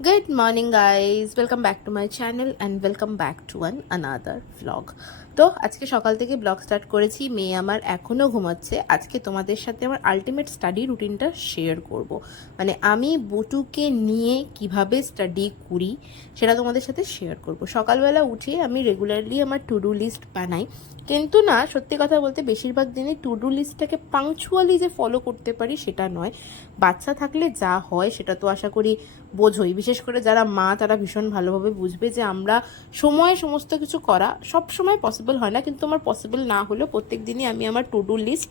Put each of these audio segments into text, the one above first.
Good morning, guys. Welcome back to my channel and welcome back to an another vlog. তো আজকে সকাল থেকে blog start করেছি মেয়ে আমার এখনও ঘুমাচ্ছে আজকে তোমাদের সাথে আমার আলটিমেট স্টাডি রুটিনটা শেয়ার করব। মানে আমি বুটুকে নিয়ে কীভাবে স্টাডি করি সেটা তোমাদের সাথে শেয়ার করব। সকালবেলা উঠে আমি রেগুলারলি আমার টু ডু লিস্ট বানাই কিন্তু না, সত্যি কথা বলতে বেশিরভাগ দিনে টু ডু লিস্টটাকে পাংচুয়ালি যে ফলো করতে পারি সেটা নয়। বাচ্চা থাকলে যা হয় সেটা তো আশা করি বোঝোই। বিশেষ করে যারা মা, তারা ভীষণ ভালোভাবে বুঝবে যে আমরা সময়ে সমস্ত কিছু করা সব সময় পসিবল হয় না, কিন্তু আমার পসিবল না হলেও প্রত্যেক দিনই আমি আমার টু ডু লিস্ট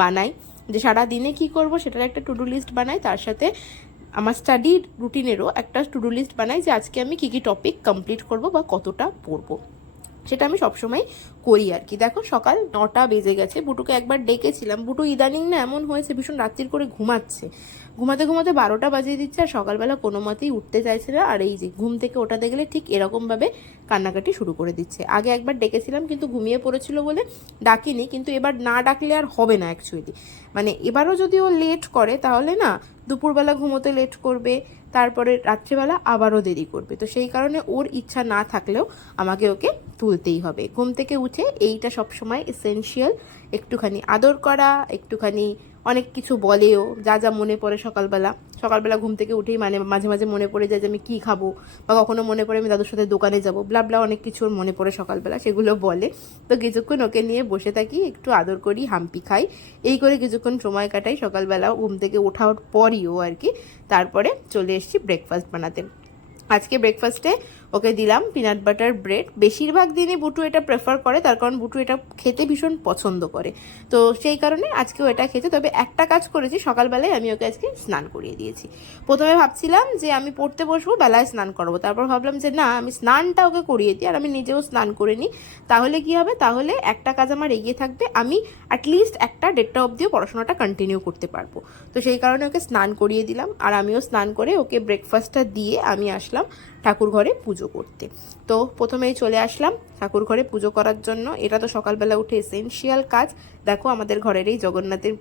বানাই। যে সারা দিনে কী করব সেটার একটা টু ডু লিস্ট বানাই, তার সাথে আমার স্টাডি রুটিনেরও একটা টু ডু লিস্ট বানাই যে আজকে আমি কী কী টপিক কমপ্লিট করব বা কতটা পড়ব। সেটা আমি সবসময় করি আর কি। দেখো সকাল নটা বেজে গেছে, বুটুকে একবার ডেকেছিলাম। বুটু ইদানিং না এমন হয়েছে, ভীষণ রাত্রির করে ঘুমাচ্ছে। ঘুমাতে ঘুমাতে বারোটা বাজিয়ে দিচ্ছে আর সকালবেলা কোনো মতেই উঠতে চাইছে না। আর এই যে ঘুম থেকে ওঠাতে গেলে ঠিক এরকমভাবে কান্নাকাটি শুরু করে দিচ্ছে। আগে একবার ডেকেছিলাম কিন্তু ঘুমিয়ে পড়েছিল বলে ডাকিনি, কিন্তু এবার না ডাকলে আর হবে না অ্যাকচুয়ালি মানে এবারও যদি ও লেট করে, তাহলে না দুপুরবেলা ঘুমোতে লেট করবে। তারপরে রাত্রিবেলা আবারও দেরি করবে। তো সেই কারণে ওর ইচ্ছা না থাকলেও আমাকে ওকে তুলতেই হবে। ঘুম থেকে উঠে এইটা সবসময় এসেনশিয়াল একটুখানি আদর করা, একটুখানি অনেক কিছু বলেও, যা যা মনে পড়ে সকালবেলা। সকালবেলা ঘুম থেকে উঠেই মানে মাঝে মাঝে মনে পড়ে যায় যে আমি কী খাব, বা কখনো মনে পড়ে আমি দাদুর সাথে দোকানে যাব ব্লা ব্লা অনেক কিছু ওর মনে পড়ে সকালবেলা, সেগুলো বলে। তো কিছুক্ষণ ওকে নিয়ে বসে থাকি, একটু আদর করি, হাম্পি খাই। এই করে কিছুক্ষণ সময় কাটাই সকালবেলা ঘুম থেকে ওঠার পরইও আর কি, তারপরে চলে এসেছি ব্রেকফাস্ট বানাতে। আজকে ব্রেকফাস্টে ওকে দিলাম পিনাট বাটার ব্রেড বেশিরভাগ দিনই বুটু এটা প্রেফার করে, তার কারণ বুটু এটা খেতে ভীষণ পছন্দ করে। তো সেই কারণে আজকেও এটা খেতে, তবে একটা কাজ করেছি, সকালবেলায় আমি ওকে আজকে স্নান করিয়ে দিয়েছি। প্রথমে ভাবছিলাম যে আমি পড়তে বসবো, বেলায় স্নান করব। তারপর ভাবলাম যে না, আমি স্নানটা ওকে করিয়ে দিই, আর আমি নিজেও স্নান করে নিই। তাহলে কি হবে? তাহলে একটা কাজ আমার এগিয়ে থাকবে, আমি অ্যাটলিস্ট একটা দেড়টা অবধিও পড়াশোনাটা কন্টিনিউ করতে পারব। তো সেই কারণে ওকে স্নান করিয়ে দিলাম, আর আমিও স্নান করে ওকে ব্রেকফাস্টটা দিয়ে আমি আসলাম ঠাকুর ঘরে পুজো করতে। তো প্রথমেই চলে আসলাম ঠাকুর ঘরে পুজো করার জন্য। এটা তো সকালবেলা উঠে এসেনশিয়াল কাজ। দেখো আমাদের ঘরের এই জগন্নাথের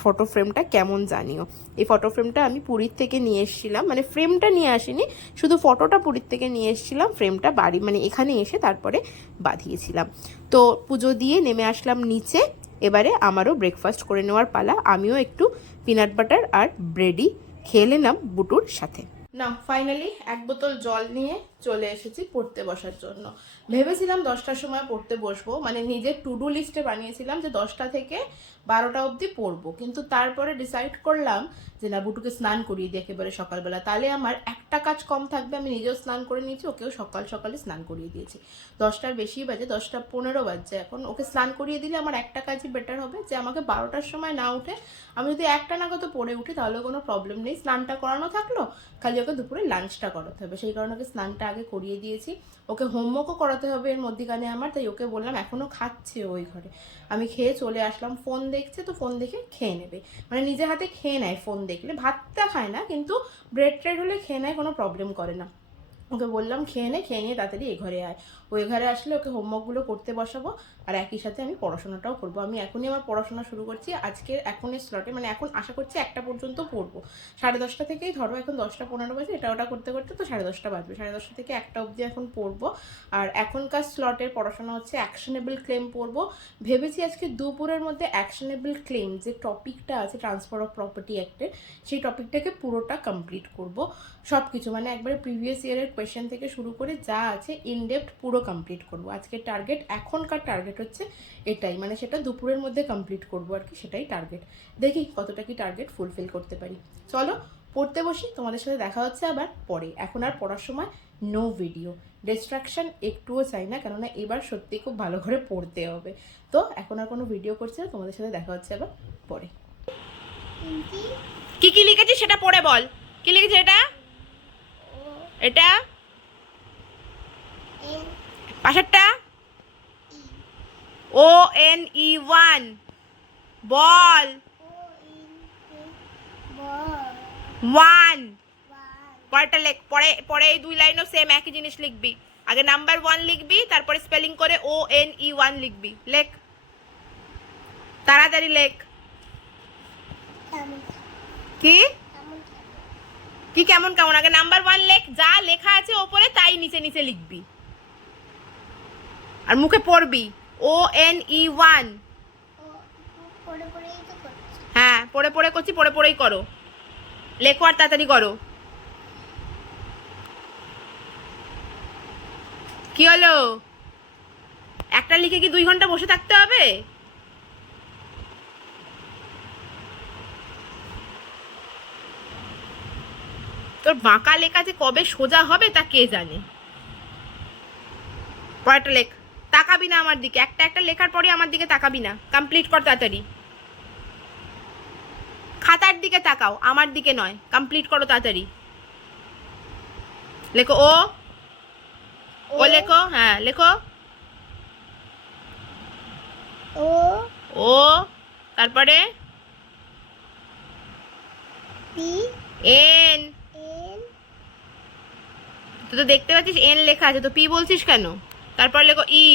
ফটো ফ্রেমটা কেমন জানিও। এই ফটো ফ্রেমটা আমি পুরীর থেকে নিয়ে এসেছিলাম। মানে ফ্রেমটা নিয়ে আসিনি, শুধু ফটোটা পুরীর থেকে নিয়ে এসেছিলাম। ফ্রেমটা বাড়ি মানে এখানে এসে তারপরে বাঁধিয়েছিলাম। তো পুজো দিয়ে নেমে আসলাম নিচে। এবারে আমারও ব্রেকফাস্ট করে নেওয়ার পালা। আমিও একটু পিনাট বাটার আর ব্রেডই খেয়ে নিলাম বুটুর সাথে। না ফাইনালি এক বোতল জল নিয়ে চলে এসেছি পড়তে বসার জন্য। ভেবেছিলাম দশটার সময় পড়তে বসবো মানে নিজের টু ডু লিস্টে বানিয়েছিলাম যে দশটা থেকে বারোটা অবধি পড়ব। কিন্তু তারপরে ডিসাইড করলাম যে না বুটুকে স্নান করিয়ে দিই একেবারে সকালবেলা, তাহলে আমার একটা কাজ কম থাকবে, আমি নিজেও স্নান করে নিয়েছি, ওকেও সকাল সকালে স্নান করিয়ে দিয়েছি। দশটার বেশি বাজে, দশটা পনেরো বাজছে এখন, ওকে স্নান করিয়ে দিলে আমার একটা কাজই বেটার হবে, যে আমাকে বারোটার সময় না উঠে আমি যদি একটা নাগাদ পড়ে উঠি, তাহলে কোনো প্রবলেম নেই, স্নানটা করানো থাকল, খালি ওকে দুপুরে লাঞ্চটা করাতে হবে। সেই কারণে ওকে স্নানটা আগে করিয়ে দিয়েছি। ওকে হোমওয়ার্কও করাতে হবে এর মধ্যিখানে আমার, তাই ওকে বললাম এখনও খাচ্ছে ওই ঘরে। আমি খেয়ে চলে আসলাম ফোন দেখছে তো ফোন দেখে খেয়ে নেবে। মানে নিজে হাতে খেয়ে নেয় ফোন দেখলে ভাতটা খায় না, কিন্তু ব্রেড ট্রেড হলে খেয়ে নেয়, কোনো প্রবলেম করে না। ওকে বললাম, খেয়ে নে, খেয়ে নিয়ে তাড়াতাড়ি এ ঘরে আয়। ওই ঘরে আসলে ওকে হোমওয়ার্কগুলো করতে বসাবো, আর একই সাথে আমি পড়াশোনাটাও করব। আমি এখনই আমার পড়াশোনা শুরু করছি আজকে এখনের স্লটে মানে এখন আশা করছি একটা পর্যন্ত পড়ব। সাড়ে দশটা থেকেই ধরো এখন দশটা পনেরো বাজে, এটা ওটা করতে করতে তো সাড়ে দশটা বাজবে। সাড়ে দশটা থেকে একটা অবধি এখন পড়ব। আর এখনকার স্লটের পড়াশোনা হচ্ছে অ্যাকশনেবল ক্লেম পড়ব। ভেবেছি আজকে দুপুরের মধ্যে অ্যাকশনেবল ক্লেম যে টপিকটা আছে ট্রান্সফার অফ প্রপার্টি অ্যাক্টের সেই টপিকটাকে পুরোটা কমপ্লিট করব। সব কিছু মানে একবারে প্রিভিয়াস ইয়ারের কোয়েশ্চেন থেকে শুরু করে যা আছে ইনডেপথ পুরো কমপ্লিট করব। আজকের টার্গেট এখনকার টার্গেট হচ্ছে এটাই। মানে সেটা দুপুরের মধ্যে কমপ্লিট করব আর কি সেটাই টার্গেট দেখি কতটা কি টার্গেট ফুলফিল করতে পারি। চলো পড়তে বসি তোমাদের সাথে দেখা হচ্ছে আবার পরে। এখন আর পড়ার সময় নো ভিডিও ডিস্ট্রাকশন একটুও চাই না কেননা এবার সত্যি খুব ভালো করে পড়তে হবে। তো এখন আর কোনো ভিডিও করছি না তোমাদের সাথে দেখা হচ্ছে আবার পরে। কি? কি লিখেছি সেটা পড়ে বল। কি লিখেছি এটা? এটা? পাশেরটা? ও এন ই ওয়ান বল। ওয়ান পরেরটা লেখ, পরে পরে এই দুই লাইনও সেম একই জিনিস লিখবি। আগে নাম্বার ওয়ান লিখবি, তারপরে স্পেলিং করে ও এন ই ওয়ান লিখবি। লেখ। তাড়াতাড়ি লেখ। কি? কি কেমন কেমন? আগে নাম্বার ওয়ান লেখ, যা লেখা আছে ওপরে তাই নিচে নিচে লিখবি। আর মুখে পড়বি। ও এন ই ওয়ান হ্যাঁ পড়ে পড়ে করছি, পড়ে পড়েই করো। লেখো আর তাড়াতাড়ি করো। কি হলো? একটা লিখে কি দুই ঘণ্টা বসে থাকতে হবে? তোর বাঁকা লেখা যে কবে সোজা হবে তা কে জানে? পরেরটা লেখ। তাকাবি না আমার দিকে। একটা একটা লেখার পরে আমার দিকে তাকাবি না। কমপ্লিট কর তাড়াতাড়ি। খাতার দিকে তাকাও আমার দিকে নয়। কমপ্লিট করো তাড়াতাড়ি। লেখো ও। ও। লেখো হ্যাঁ লেখো। ও। ও। তারপরে? এন। তুই তো দেখতে পাচ্ছিস এন লেখা আছে। তো পি বলছিস কেন? তারপর লেখো ই।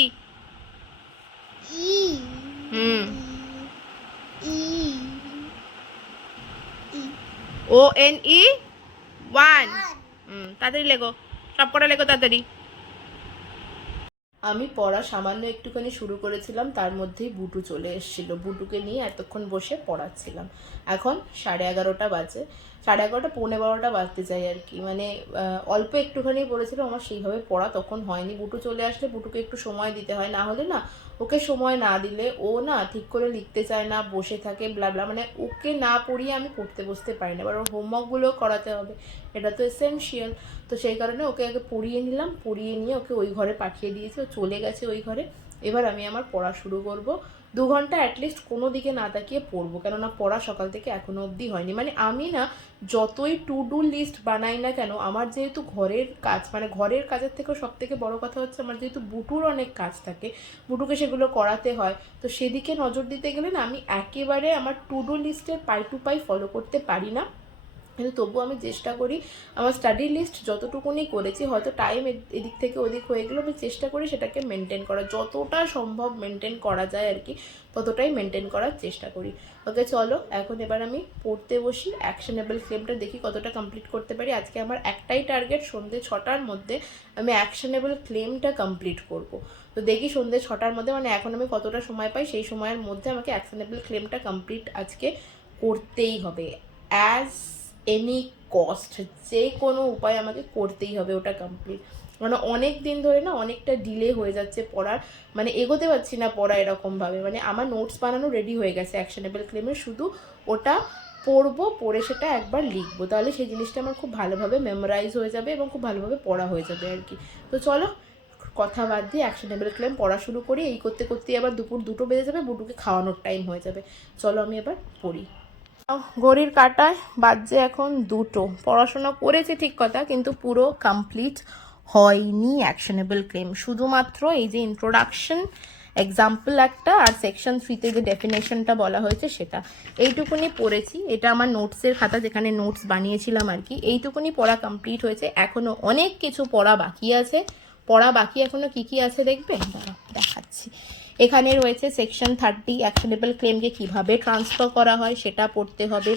ও এন ই ওয়ান হুম তাড়াতাড়ি লেখো সব কটা লেখো তাড়াতাড়ি আমি পড়া সামান্য একটুখানি শুরু করেছিলাম তার মধ্যেই বুটু চলে এসেছিল বুটুকে নিয়ে এতক্ষণ বসে পড়াচ্ছিলাম এখন সাড়ে এগারোটা বাজে সাড়ে এগারোটা পৌনে বারোটা বাজতে চাই আর কি মানে অল্প একটুখানি পড়েছিলাম আমার সেইভাবে পড়া তখন হয়নি বুটু চলে আসলে বুটুকে একটু সময় দিতে হয় না হলে না ওকে সময় না দিলে ও না ঠিক করে লিখতে চায় না, বসে থাকে ব্লাবলা মানে ওকে না পড়িয়ে আমি পড়তে বসতে পারি না। এবার ওর হোমওয়ার্কগুলোও করাতে হবে, এটা তো এসেনশিয়াল তো সেই কারণে ওকে আগে পড়িয়ে নিলাম, পড়িয়ে নিয়ে ওকে ওই ঘরে পাঠিয়ে দিয়েছে, ও চলে গেছে ওই ঘরে। এবার আমি আমার পড়া শুরু করব। দু ঘণ্টা অ্যাটলিস্ট কোনো দিকে না তাকিয়ে পড়ব, কেননা পড়া সকাল থেকে এখনও অবধি হয়নি। মানে আমি না যতই টু ডু লিস্ট বানাই না কেন, আমার যেহেতু ঘরের কাজ মানে ঘরের কাজের থেকেও সব থেকে বড়ো কথা হচ্ছে আমার যেহেতু বুটুর অনেক কাজ থাকে, বুটুকে সেগুলো করাতে হয়, তো সেদিকে নজর দিতে গেলে না আমি একেবারে আমার টু ডু লিস্টের পাই টু পাই ফলো করতে পারি না। কিন্তু তবুও আমি চেষ্টা করি, আমার স্টাডি লিস্ট যতটুকুনি করেছি, হয়তো টাইম এদিক থেকে ওদিক হয়ে গেলেও আমি চেষ্টা করি সেটাকে মেনটেন করা যতটা সম্ভব মেনটেন করা যায় আর কি, ততটাই মেনটেন করার চেষ্টা করি। ওকে, চলো, এখন এবার আমি পড়তে বসি অ্যাকশনেবল ক্লেমটা দেখি কতটা কমপ্লিট করতে পারি। আজকে আমার একটাই টার্গেট সন্ধ্যে ছটার মধ্যে আমি অ্যাকশনেবল ক্লেমটা কমপ্লিট করব। তো দেখি সন্ধ্যে ছটার মধ্যে মানে এখন আমি কতটা সময় পাই, সেই সময়ের মধ্যে আমাকে অ্যাকশনেবল ক্লেমটা কমপ্লিট আজকে করতেই হবে। অ্যাজ এনি কস্ট যে কোনো উপায় আমাকে করতেই হবে ওটা কমপ্লিট মানে অনেক দিন ধরে না অনেকটা ডিলে হয়ে যাচ্ছে পড়ার মানে এগোতে পারছি না পড়া এরকমভাবে। মানে আমার নোটস বানানো রেডি হয়ে গেছে অ্যাকশনেবল ক্লেমের শুধু ওটা পড়ব, পড়ে সেটা একবার লিখব। তাহলে সেই জিনিসটা আমার খুব ভালোভাবে মেমোরাইজ হয়ে যাবে এবং খুব ভালোভাবে পড়া হয়ে যাবে আর কি। তো চলো, কথা বাদ দিয়ে অ্যাকশনেবল ক্লেম পড়া শুরু করি। এই করতে করতে আবার দুপুর দুটো বেজে যাবে বুটুকে খাওয়ানোর টাইম হয়ে যাবে। চলো আমি এবার পড়ি। ঘড়ির কাটায় বাজছে এখন দুটো। পড়াশোনা করেছি ঠিক কথা, কিন্তু পুরো কমপ্লিট হয়নি অ্যাকশনেবল ক্লেম শুধুমাত্র এই যে ইন্ট্রোডাকশন এক্সাম্পল একটা আর সেকশন থ্রিতে যে ডেফিনেশনটা বলা হয়েছে সেটা। এইটুকুনি পড়েছি। এটা আমার নোটসের খাতা যেখানে নোটস বানিয়েছিলাম আর কি। এইটুকুনি পড়া কমপ্লিট হয়েছে। এখনও অনেক কিছু পড়া বাকি আছে। পড়া বাকি এখনও কী কী আছে দেখবে? দেখাচ্ছি। এখানে রয়েছে সেকশন থার্টি অ্যাকশনেবল ক্লেমকে কীভাবে ট্রান্সফার করা হয় সেটা পড়তে হবে।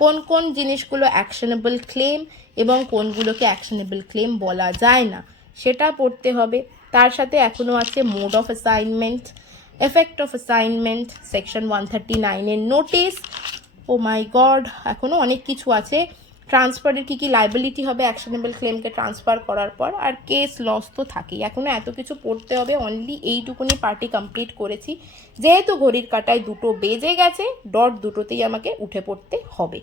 কোন কোন জিনিসগুলো অ্যাকশনেবল ক্লেম এবং কোনগুলোকে অ্যাকশনেবল ক্লেম বলা যায় না, সেটা পড়তে হবে। তার সাথে এখনও আছে mode of assignment effect of assignment section one thirty নাইনের নোটিস ও মাই গড এখনও অনেক কিছু আছে। ট্রান্সফারের কী কী লাইবিলিটি হবে? অ্যাকশনেবল ক্লেমকে ট্রান্সফার করার পর আর কেস লস তো থাকেই। এখনও এত কিছু পড়তে হবে। অনলি এইটুকুনি পার্টি কমপ্লিট করেছি। যেহেতু ঘড়ির কাটায় দুটো বেজে গেছে ডট দুটোতেই আমাকে উঠে পড়তে হবে।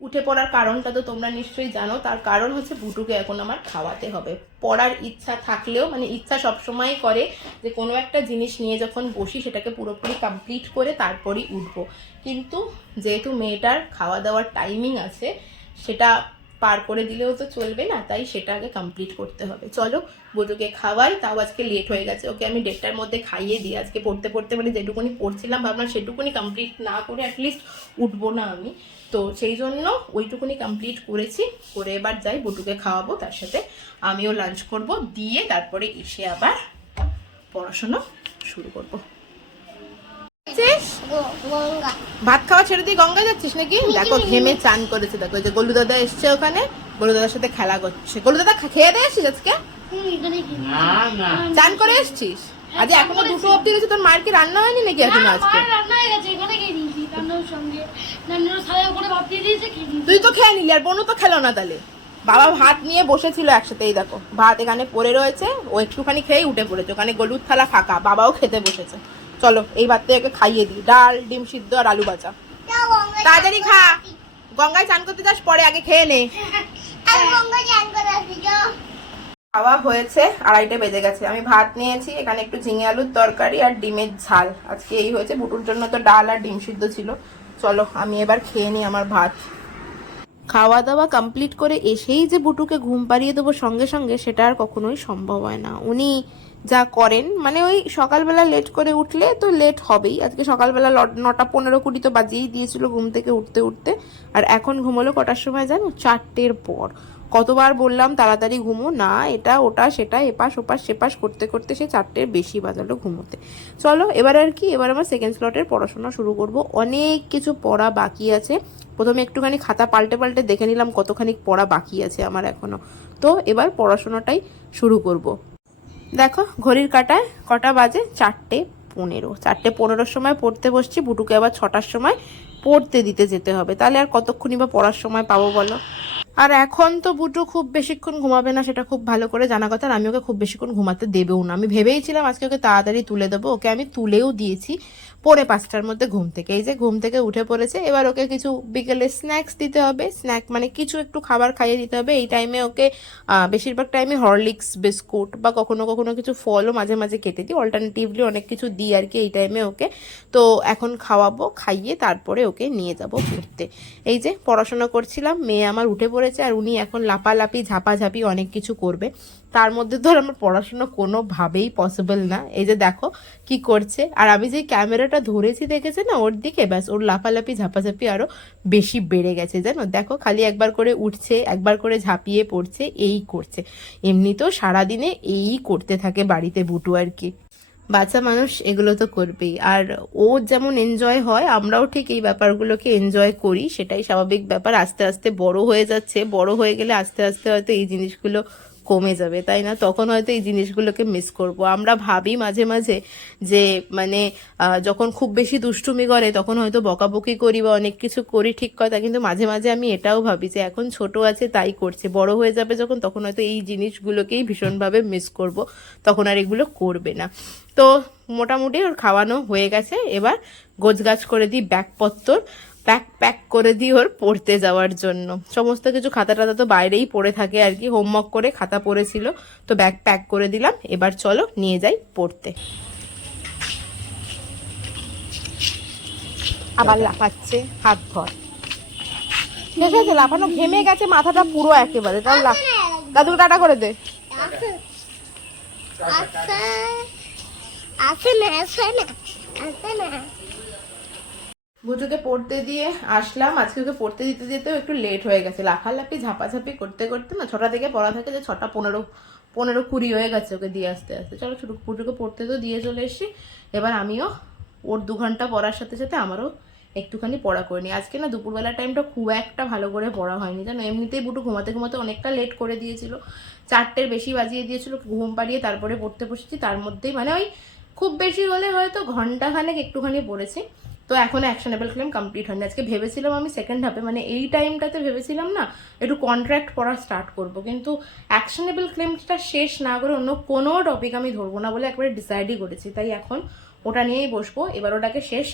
উঠে পড়ার কারণটা তো তোমরা নিশ্চয়ই জানো। তার কারণ হচ্ছে বুটুকে এখন আমার খাওয়াতে হবে। পড়ার ইচ্ছা থাকলেও মানে ইচ্ছা সবসময় করে যে কোনো একটা জিনিস নিয়ে যখন বসি, সেটাকে পুরোপুরি কমপ্লিট করে তারপরই উঠবো। কিন্তু যেহেতু মেয়েটার খাওয়া দাওয়ার টাইমিং আছে সেটা পার করে দিলেও তো চলবে না, তাই সেটা আগে কমপ্লিট করতে হবে। চলো, বটুকে খাওয়াই, তাও আজকে লেট হয়ে গেছে। ওকে আমি দেড়টার মধ্যে খাইয়ে দিই। আজকে পড়তে পড়তে মানে যেটুকুনি পড়ছিলাম, ভাবলাম সেটুকুনি কমপ্লিট না করে অ্যাটলিস্ট উঠবো না আমি। তো সেই জন্য ওইটুকুনি কমপ্লিট করেছি, করে এবার যাই, বটুকে খাওয়াবো, তার সাথে আমিও লাঞ্চ করব, দিয়ে তারপরে এসে আবার পড়াশোনা শুরু করব। যাচ্ছিস? গঙ্গা। ভাত খাওয়া ছেড়ে দিয়ে গঙ্গা যাচ্ছিস নাকি? দেখো ঘেমে চান করেছে দেখো যে গলু দাদা এসছে ওখানে। গোলু দাদার সাথে খেলা করছে। গোলু দাদা খেয়ে দিয়ে এসছিস আজকে? চান করে এসছিস? আজ এখনও দুটো অব্দি গেছে তোর মায়ের কি রান্না হয়নি নাকি এখনও আজকে? রান্না হয়ে গেছে এখানে খেয়ে নিয়েছি রান্নার সঙ্গে। রান্নার সাথে করে ভাত দিয়ে দিয়েছে খেয়ে তুই তো খেয়ে নিলি আর বোনও তো খেলো না তাহলে। বাবা ভাত নিয়ে বসেছিল একসাথে এই দেখো। ভাত এখানে পড়ে রয়েছে ও একটুখানি খেয়েই উঠে পড়েছে ওখানে গলুর থালা ফাঁকা বাবাও খেতে বসেছে। চলো এই ভাতটা একে খাইয়ে দিই। ডাল ডিম সিদ্ধ আর আলু ভাজা। তাড়াতাড়ি খা। গঙ্গায় চান করতে যাস পরে আগে খেয়ে নে। খাওয়া হয়েছে আড়াইটে বেজে গেছে। আমি ভাত নিয়েছি এখানে একটু ঝিঙে আলুর তরকারি আর ডিমের ঝাল। আজকে এই হয়েছে বুটুর জন্য তো ডাল আর ডিম সিদ্ধ ছিল। চলো আমি এবার খেয়ে নিই আমার ভাত। খাওয়া দাওয়া কমপ্লিট করে এসেই যে বুটুকে ঘুম পাড়িয়ে দেবো সঙ্গে সঙ্গে সেটা আর কখনোই সম্ভব হয় না। উনি যা করেন মানে ওই সকালবেলা লেট করে উঠলে তো লেট হবেই। আজকে সকালবেলা নটা পনেরো কুড়ি তো বাজিয়েই দিয়েছিল ঘুম থেকে উঠতে উঠতে। আর এখন ঘুমোলো কটার সময় জানো? চারটের পর। কতবার বললাম, তাড়াতাড়ি ঘুমো। না, এটা ওটা, সেটা, এপাশ ওপাশ, সেপাশ করতে করতে সে চারটের বেশি বাজালো ঘুমোতে। চলো, এবার আর কি, এবার আমার সেকেন্ড স্লটের পড়াশোনা শুরু করব। অনেক কিছু পড়া বাকি আছে। প্রথমে একটুখানি খাতা পাল্টে পাল্টে দেখে নিলাম কতখানি পড়া বাকি আছে আমার এখনও। তো এবার পড়াশোনাটাই শুরু করব। দেখো, ঘড়ির কাটায় কটা বাজে? চারটে পনেরো। চারটে পনেরোর সময় পড়তে বসছি, বুটুকে আবার ছটার সময় পড়তে দিতে যেতে হবে। তাহলে আর কতক্ষণই বা পড়ার সময় পাবো বলো? আর এখন তো বুটু খুব বেশিক্ষণ ঘুমাবে না, সেটা খুব ভালো করে জানা কথা। আর আমি ওকে খুব বেশিক্ষণ ঘুমাতে দেবেও না। আমি ভেবেইছিলাম আজকে ওকে তাড়াতাড়ি তুলে দেবো। ওকে আমি তুলেও দিয়েছি। পরে পাঁচটার মধ্যে ঘুম থেকে। এই যে ঘুম থেকে উঠে পড়েছে, এবার ওকে কিছু বিকেলে স্ন্যাক্স দিতে হবে। স্ন্যাক মানে কিছু একটু খাবার খাইয়ে দিতে হবে। এই টাইমে ওকে বেশিরভাগ টাইমে হরলিক্স বিস্কুট বা কখনো কখনো কিছু ফলও মাঝে মাঝে কেটে দিই। অল্টারনেটিভলি অনেক কিছু দিই আর কি এই টাইমে ওকে। তো এখন খাওয়াবো, খাইয়ে তারপরে ওকে নিয়ে যাব ঘুরতে। এই যে পড়াশোনা করছিলাম, মেয়ে আমার উঠে পড়েছে আর উনি এখন লাপালাপি, ঝাপাঝাপি অনেক কিছু করবে। তার মধ্যে ধর আমার পড়াশোনা কোনোভাবেই পসিবল না। এই যে দেখো কি করছে। আর আমি যে ক্যামেরাটা ধরেছি দেখেছে না ওর দিকে? ব্যাস, ওর লাফালাফি, ঝাপাঝাপি আরও বেশি বেড়ে গেছে, জানো? দেখো, খালি একবার করে উঠছে, একবার করে ঝাঁপিয়ে পড়ছে, এই করছে। এমনিতেও সারাদিনে এই করতে থাকে বাড়িতে বুটু আর কি। বাচ্চা মানুষ এগুলো তো করবেই। আর ও যেমন এনজয় হয়, আমরাও ঠিক এই ব্যাপারগুলোকে এনজয় করি, সেটাই স্বাভাবিক ব্যাপার। আস্তে আস্তে বড় হয়ে যাচ্ছে, বড় হয়ে গেলে আস্তে আস্তে হয়তো এই জিনিসগুলো কমে যাবে, তাই না? তখন হয়তো এই জিনিসগুলোকে মিস করব। আমরা ভাবি মাঝে মাঝে যে মানে যখন খুব বেশি দুষ্টুমি করে, তখন হয়তো বকাবকি করি বা অনেক কিছু করি ঠিক কথা, কিন্তু মাঝে মাঝে আমি এটাও ভাবি যে, এখন ছোট আছে, তাই করছে। বড় হয়ে যাবে যখন, তখন হয়তো এই জিনিসগুলোকেই ভীষণভাবে মিস করব। তখন আর এগুলো করবে না। তো মোটামুটি ওর খাওয়ানো হয়ে গেছে। এবার গোছগাছ করে দিই ব্যাগপত্তর। প্যাক প্যাক করে দিই ওর পড়তে যাওয়ার জন্য। সমস্ত কিছু খাতা টাতা তো বাইরেই পড়ে থাকে আর কি হোমওয়ার্ক করে খাতা পড়েছিল। তো ব্যাগ প্যাক করে দিলাম এবার চলো নিয়ে যাই পড়তে। আবার লাফাচ্ছে হাত ঘর শেষ হয়েছে লাফানো ঘেমে গেছে মাথাটা পুরো একেবারে। লা- দাদুর কাটা করে দে। আসে না, আসে না, আসে না। বুঝুকে পড়তে দিয়ে আসলাম। আজকে ওকে পড়তে দিতে যেতেও একটু লেট হয়ে গেছে। লাফালাফি, ঝাপাঝাপি করতে করতে না ছটা থেকে পড়া থাকে যে ছটা পনেরো পনেরো কুড়ি হয়ে গেছে ওকে দিয়ে আসতে আসতে। চলো ছোটো পুজোকে পড়তে তো দিয়ে চলে এসেছি। এবার আমিও ওর দু ঘণ্টা পড়ার সাথে সাথে আমারও একটুখানি পড়া করে নিই। আজকে না দুপুরবেলার টাইমটা খুব একটা ভালো করে পড়া হয়নি। জানো, এমনিতেই বুটু ঘুমাতে ঘুমাতে অনেকটা লেট করে দিয়েছিল। চারটের বেশি বাজিয়ে দিয়েছিল ঘুম পাড়িয়ে তারপরে পড়তে বসেছি। তার মধ্যেই মানে ওই খুব বেশি হলে হয়তো ঘন্টাখানেক একটুখানি পড়েছি। তো এখনও অ্যাকশনেবল ক্লেম কমপ্লিট হয়নি। আজকে ভেবেছিলাম আমি সেকেন্ড হাফে মানে এই টাইমটাতে ভেবেছিলাম না, একটু কন্ট্রাক্ট পড়া স্টার্ট করব। কিন্তু অ্যাকশনেবল ক্লেমটা শেষ না করে অন্য কোনো টপিক আমি ধরবো না বলে একবারে ডিসাইডই করেছি। তাই এখন ওটা নিয়েই বসবো। এবার ওটাকে শেষ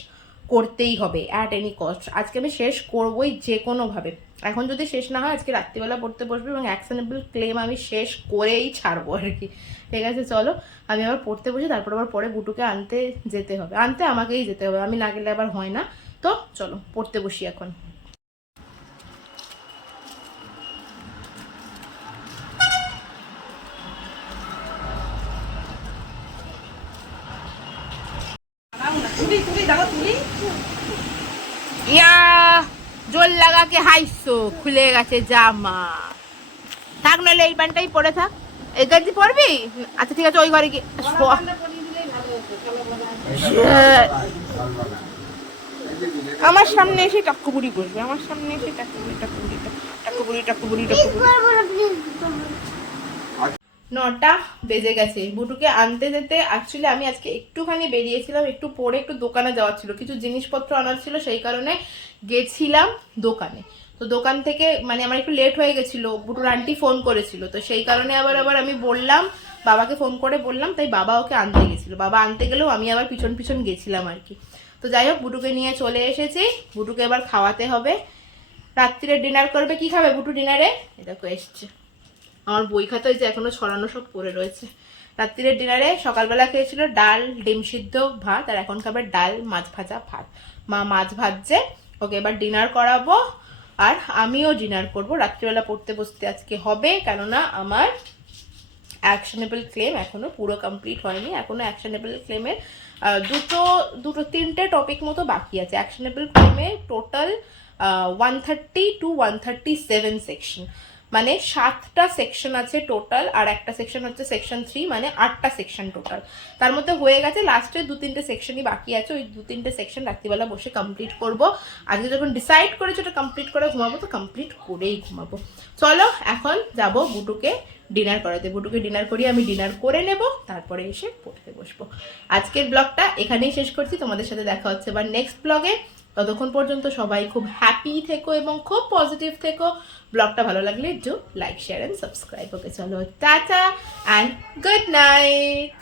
করতেই হবে অ্যাট এনি কস্ট আজকে আমি শেষ করবোই যে কোনোভাবে। এখন যদি শেষ না হয় আজকে রাত্রিবেলা পড়তে বসবো এবং অ্যাকশনেবল ক্লেম আমি শেষ করেই ছাড়বো আর কি। ঠিক আছে চলো। আমি আবার পড়তে বসি তারপর আবার পরে বুটুকে আনতে যেতে হবে। আনতে আমাকেই যেতে হবে আমি না গেলে আবার হয় না। তো চলো পড়তে বসি এখন। ইয়া! জোর লাগাকে হাইসো খুলে গেছে জামা। থাক নইলে এই প্যান্টটাই পরে থাক। এই গাড়ি পরবি? আচ্ছা ঠিক আছে ওই ঘরে গিয়ে। আমার সামনে এসে টাক্কুপুরি বসবে আমার সামনে এসে টাক্কুপুরি টাক্কুপুরি টাক্কুপুরি টকুবুরি টকুবুরি টকুবুরি করব না প্লিজ করব না। নটা বেজে গেছে। বুটুকে আনতে যেতে অ্যাকচুয়ালি আমি আজকে একটুখানি বেরিয়েছিলাম, একটু পরে একটু দোকানে যাওয়ার ছিল। কিছু জিনিসপত্র আনার ছিল, সেই কারণে গেছিলাম দোকানে। তো দোকান থেকে মানে আমার একটু লেট হয়ে গেছিল, বুটুর আন্টি ফোন করেছিল। তো সেই কারণে আবার আবার আমি বললাম, বাবাকে ফোন করে বললাম, তাই বাবা ওকে আনতে গেছিল। বাবা আনতে গেলেও আমি আবার পিছন পিছন গেছিলাম আর কি। তো যাই হোক, বুটুকে নিয়ে চলে এসেছি। বুটুকে এবার খাওয়াতে হবে। রাত্রিরে ডিনার করবে, কি খাবে বুটু ডিনারে এটা এসছে। আমার বই খাতা ওই যে এখনও ছড়ানো সব পড়ে রয়েছে। রাত্রিরের ডিনারে সকালবেলা খেয়েছিল ডাল, ডিম সিদ্ধ ভাত, আর এখন খাবার ডাল, মাছ ভাজা ভাত। মা মাছ ভাজছে, ওকে এবার ডিনার করাবো, আর আমিও ডিনার করব। রাত্রিবেলা পড়তে বসতে আজকে হবে, কেননা আমার অ্যাকশনেবল ক্লেম এখনও পুরো কমপ্লিট হয়নি। এখনও অ্যাকশনেবল ক্লেমের দুটো দুটো, তিনটে টপিক মতো বাকি আছে। Actionable ক্লেমে total one thirty two one thirty seven section মানে সাতটা সেকশন আছে টোটাল আর একটা সেকশন হচ্ছে সেকশন থ্রি মানে আটটা সেকশন টোটাল তার মধ্যে হয়ে গেছে লাস্টে দু তিনটে সেকশনই বাকি আছে, ওই দু তিনটে সেকশন রাত্রিবেলা বসে কমপ্লিট করব। আজকে যখন ডিসাইড করেছি ওটা কমপ্লিট করে ঘুমাবো, তো কমপ্লিট করেই ঘুমাবো। চলো, এখন যাব বুটুকে ডিনার করাতে। বুটুকে ডিনার করিয়ে আমি ডিনার করে নেব, তারপরে এসে পড়তে বসবো। আজকের ব্লগটা এখানেই শেষ করছি। তোমাদের সাথে দেখা হচ্ছে এবার নেক্সট ব্লগে ততক্ষণ পর্যন্ত সবাই খুব হ্যাপি থেকো এবং খুব পজিটিভ থেকো। ব্লগটা ভালো লাগলে একটু like share and subscribe okay, চলো, টাটা অ্যান্ড গুড নাইট